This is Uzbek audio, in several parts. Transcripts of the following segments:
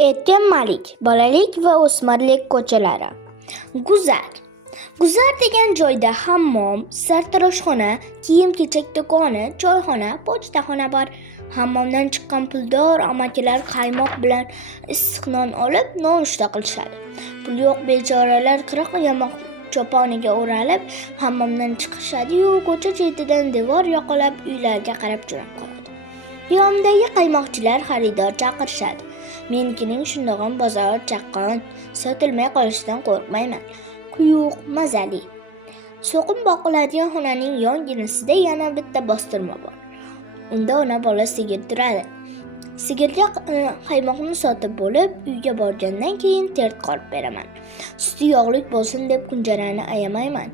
Erkin Malik, bolalik va o'smirlik ko'chalari. Guzar. Guzar degan joyda hammom, sartaroshxona, kiyim-kechak do'koni, choyxona, pochtaxona bor. Hammomdan chiqqan puldor amakilar qaymoq bilan issiq non olib, nonushta qilishadi. Pul yo'q bechoralar qirq yamoq choponiga o'ralib, hammomdan chiqishadi-yu, ko'cha chetidan devor yoqalab uylarga qarab jo'nab qoladi. Yonimdagi qaymoqchilar xaridor chaqirishadi. Menikining shundog'im bozor chaqqon, sotilmay qolishidan qo'rqmayman. Quyuq, mazali. So'qim boqiladigan xonaning yonginasida yana bitta bostirma bor. Unda ona bola sigir turadi. Sigirga qaymoqni sotib bo'lib, uyga borgandan keyin tert qolib beraman. Suti yog'lik bo'lsin deb kunjarani ayamayman.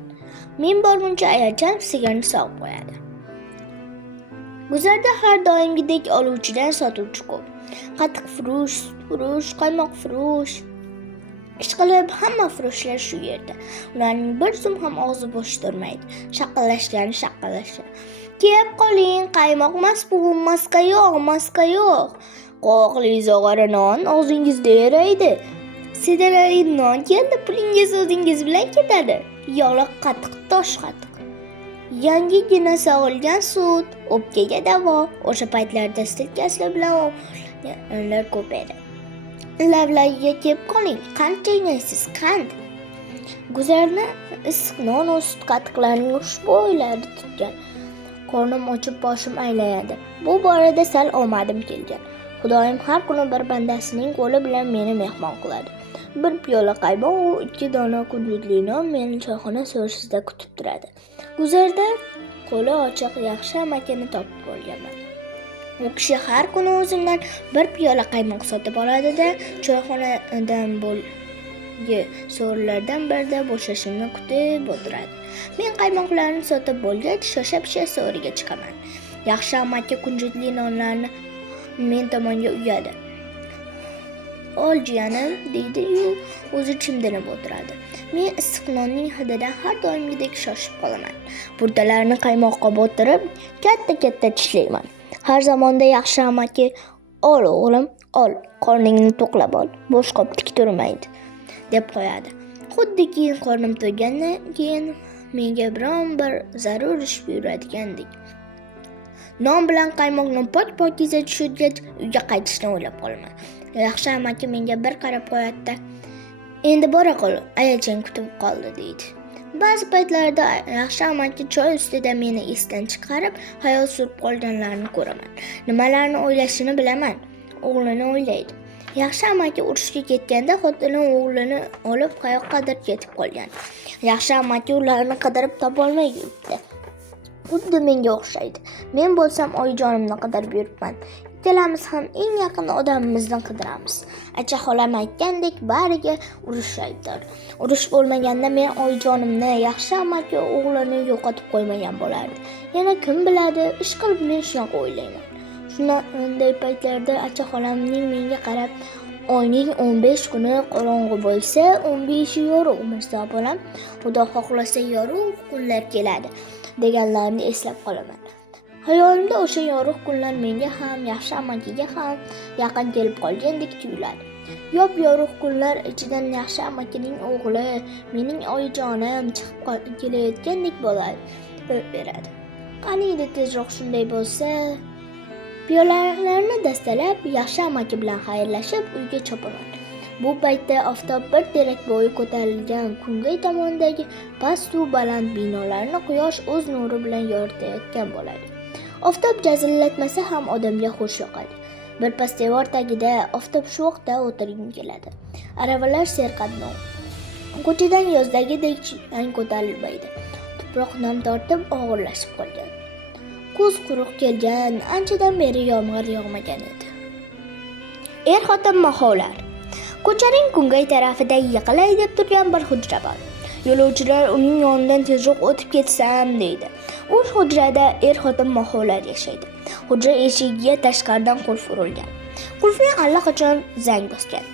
Men borguncha ayacham sigirni sog'ib qo'yadi. Guzarda har doimgidek oluvchidan sotuvchi ko'p. Qatiq furush, sut furush, qaymoq furush. Ishqilib hamma furushlar shu yerda. Ularning bir zum ham og'zi bo'sh turmaydi. Shaqqallashgan. Kelib qoling, qaymoq emas bu, maska yo'q. Qo'qli zog'ora non og'zingizda eraydi. Sedaray non keldi, pulingiz o'zingiz bilan ketadi. Yog'liq qatiq, tosh qatiq. Yangigina sog'ilgan sut, o'pkaga davo. O'sha paytlarda stilkaslar bilan o'g'illar ko'p edi. Lavlagiga kelib qoling, qand chaynaysiz, qand. Guzarni issiq non va sut qatiqlarning ushbu o'ylari tutgan. Qornim ochib boshim aylayadi. Bu borada sal omadim kelgan. Xudoyim har kuni bir bandasining qo'li bilan meni mehmon qiladi. Bir piyola qaymoq va 2 dona kunjutli non meni choyxona so'risida kutib turadi. Guzarda qo'li ochiq yaxshi amakini topib bo'lganman. U kishi har kuni o'zimdan bir piyola qaymoq sotib oladi-da, choyxonadan so'rilardan birida bo'shashimni kutib o'tiradi. Men qaymoqlarni sotib bo'lgach, shosha-pisha so'riga chiqaman. Yaxshi amaki kunjutli nonlarni men tomonga uyadi. "Ol jiyanim", deydi-yu, o'zi chimdinib o'tiradi. Men issiq nonning hididan har doimgidek shoshib qolaman. Burdalarni qaymoqqa botirib, katta-katta tishlayman. Har zamonda yaxshi amaki, "Ol o'g'lim, ol, qorningni to'qlab ol, bo'sh qop tik turmaydi", deb qo'yadi. Xuddiki qornim to'ygandan keyin menga biron bir zarur ish buyuradigandek. Non bilan qaymoqni pokiza tushirgach, uyga qaytishni o'ylab qolaman. Yaxshi amaki menga bir qarab qo'yadi-da, "Endi bora qol, ayachang kutib qoldi", deydi. Ba'zi paytlarda yaxshi amaki choy ustida meni esdan chiqarib, xayol surib qolganlarini ko'raman. Nimalarni o'ylashini bilaman. O'g'lini o'ylaydi. Yaxshi amaki urushga ketganda xotini o'g'lini olib qayoqqadir ketib qolgan. Yaxshi amaki ularni qidirib topolmay yuribdi. Xuddi menga o'xshaydi. Men bo'lsam oyijonimni qidirib yuribman. Ikkalamiz ham eng yaqin odamimizni qidiramiz. Acha xolam aytgandek, bariga urush aybdor. Urush bo'lmaganda men oyijonimni, yaxshi amaki o'g'lini yo'qotib qo'ymagan bo'lardi. Yana kim biladi, ish qilib men shunaqa o'ylayman. Shunday paytlarda acha xolamning menga qarab, "Oyning 15 kuni qorong'u bo'lsa, 15i yorug', Mirzo bolam. Xudo xohlasa yorug' kunlar keladi", deganlarini eslab qolaman. Hayolimda o'sha yorug' kunlar menga ham, yaxshi amakiga ham yaqin kelib qolgandek tuyuladi. Yorug' kunlar ichidan yaxshi amakining o'g'li, mening oyijonim chiqib kelayotgandek beradi. Qani edi tezroq shunday bo'lsa. Piyolalarni dastalab, yaxshi amaki bilan xayrlashib, uyga chopaman. Bu paytda oftob bir terak bo'yi ko'tarilgan Kungay tomondagi past va baland binolarni quyosh o'z nuri bilan yoritayotgan bo'ladi. Oftob jazillatmasa ham odamga xush yoqadi. Bir pas devor tagida oftob shu vaqtda o'tirgim keladi. Aravalar serqatnov. Ko'chadan yozdagidek chang ko'tarilmaydi. Tuproq nam tortib og'irlashib qolgan. Kuz quruq kelgan, anchadan beri yomg'ir yog'magan edi. Er-xotin mahovlar. Ko'chaning Kungay tarafida yiqilay deb turgan bir hujra bor. Yo'lovchilar uning yonidan tezroq o'tib ketsam, deydi. U hujrada er-xotin mahovlar yashaydi. Hujra eshigiga tashqaridan qulf urilgan. Qulfni allaqachon zang bosgan.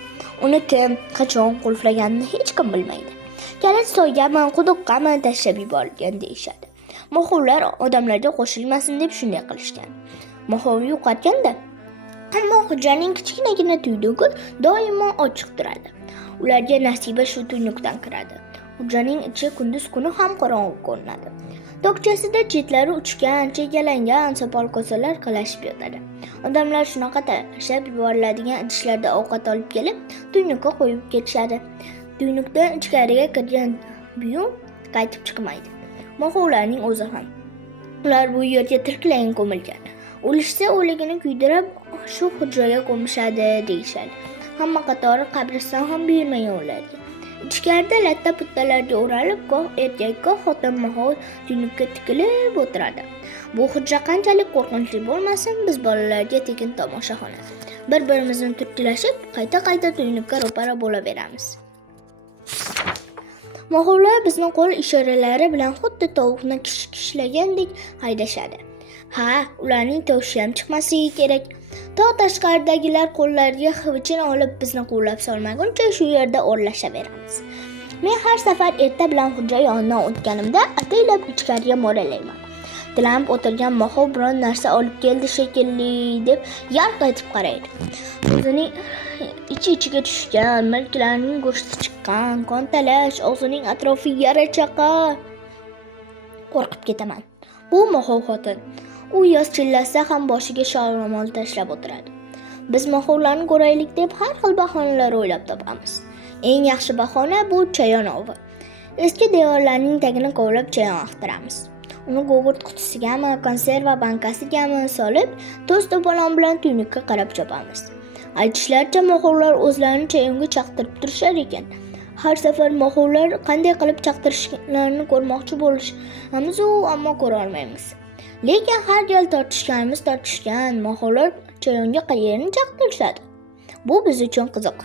Uni kim, qachon qulflaganini hech kim bilmaydi. Kalit soygaman, quduqqaman tashlab yuborilgan deyishadi. Mahovlar odamlarga qo'shilmasin deb shunday qilishgan. Mahovni yo'qotganda Ammo hujraning kichkinagina tuynugi doimo ochiq turadi. Ularga nasiba shu tuynukdan kiradi. Hujraning ichi kunduz kuni ham qorong'u ko'rinadi. Tokchasida chetlari uchgan, chegalangan sopol kosalar qalashib yotadi. Odamlar shunaqa tashlab yuboriladigan idishlarda ovqat olib kelib, tuynukka qo'yib ketishadi. Tuynukdan ichkariga kirgan buyum qaytib chiqmaydi. Moxovlarning o'zi ham. Ular bu yerga tirkilayin ko'milgan. O'lishsa o'ligini kuydirib, shu hujraga ko'mishadi deyishadi. Hamma qatori qabriston ham buyurmagan ularga. Ichkarida latta-puttalarga o'ralib, goh erkak, goh xotin moxov tuynukka tikilib o'tiradi. Bu hujra qanchalik qo'rqinchli bo'lmasin, biz bolalarga tekin tomoshaxona. Bir-birimizni turtkilashib, qayta-qayta tuynukka ro'para bo'laveramiz. Moxovlar bizni qo'l ishoralari bilan xuddi tovuqni kishlagandek haydashadi. Ha, ularning tovushi ham chiqmasligi kerak. Tashqaridagilar qo'llariga xivichin olib bizni quvlab solmaguncha shu yerda o'rlashaveramiz. Men har safar erta bilan hujra yonidan o'tganimda ataylab ichkariga mo'ralayman. Tilanib o'tirgan moxov biron narsa olib keldi shekilli deb yarq etib qaraydi. O'zining ichi-ichiga tushgan, milklarning go'shti chiqqan, qon talash, og'zining atrofi yara-chaqa. Qo'rqib ketaman. Bu moxov xotin. U yoz chillasida ham boshiga shol-ro'mol tashlab o'tiradi. Biz moxovlarni ko'raylik deb har xil bahonalar o'ylab topamiz. Eng yaxshi bahona bu chayon ovi. Eski devorlarning tagini kovlab chayon axtaramiz. Uni gugurt qutisigami, konserva bankasigami solib, to'z to'polon bilan tuynukka qarab chopamiz. Aytishlaricha moxovlar o'zlarini chayonga chaqtirib turishar ekan. Har safar moxovlar qanday qilib chaqtirishlarini ko'rmoqchi bo'lishamiz, ammo ko'ra olmaymiz. Lekin har gal tortishgan moxovlar chayonga qayerni chaqtirishadi. Bu biz uchun qiziq.